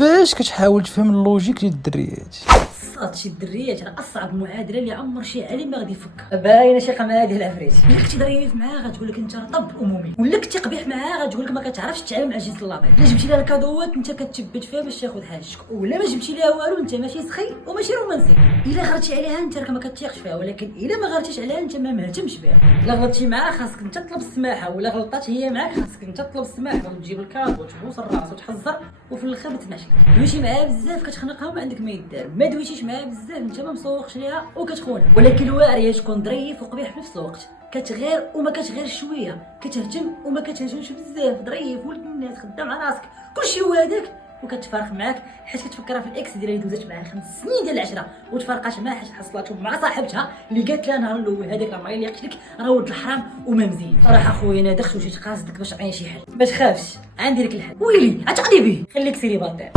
كيفاش كتحاول تفهم اللوجيك ديال الدريات؟ صاد شي دريات راه اصعب معادله اللي عمر شي عالم ما غادي يفكها. باينه شي قمه هذه العفريت. الا كنتي ظريف معاها غتقول لك انت طب امومي، ولا كنتي قبيح معاها غتقول لك ما كتعرفش تتعامل مع الجنس اللطيف. الا جبتي لها الكادوات انت كتثبت فيها باش تاخذ حاجتك، ولا ما جبتي لها والو انت ماشي سخي وماشي رومانسي. الا غلطتي عليها انت راك ما كتيقش فيها، ولكن الا ما غلطتيش عليها انت ما مهتمش بها. الا غلطتي معاها خاصك انت تطلب السماحه، ولا غلطات هي معاك خاصك انت تطلب السماحه وتجيب الكادو وتبوس الراس وتحزر، وفي الاخر بتناشك. دويتي معاها بزاف كتخنقها وما عندك ما يدار، ما دويتيش معاها بزاف انت ما مسوقش ليها وكتخونها. ولكن الواعر تكون ظريف وقبيح في نفس الوقت، كتغير وما كتغيرش شويه، كتهتم وما كتهتمش بزاف، ظريف ولد الناس خدام على راسك كلشي هو هذاك، وكتفارق معاك حيت كتفكرها في الاكس ديالها اللي دوزات معاه 5 سنين ديال العشره وتفرقات معاه حيت حصلاتهم مع صاحبتها اللي قالت لها نهار الاول هذاك راه ما يليقش لك، راه ولد الحرام وما مزيان. صراحه خويا انا دخلت وجيت قاصدك باش تعطيني شي حل. ما تخافش عندي لك الحل. ويلي عتقدي به خليك سيليباتير.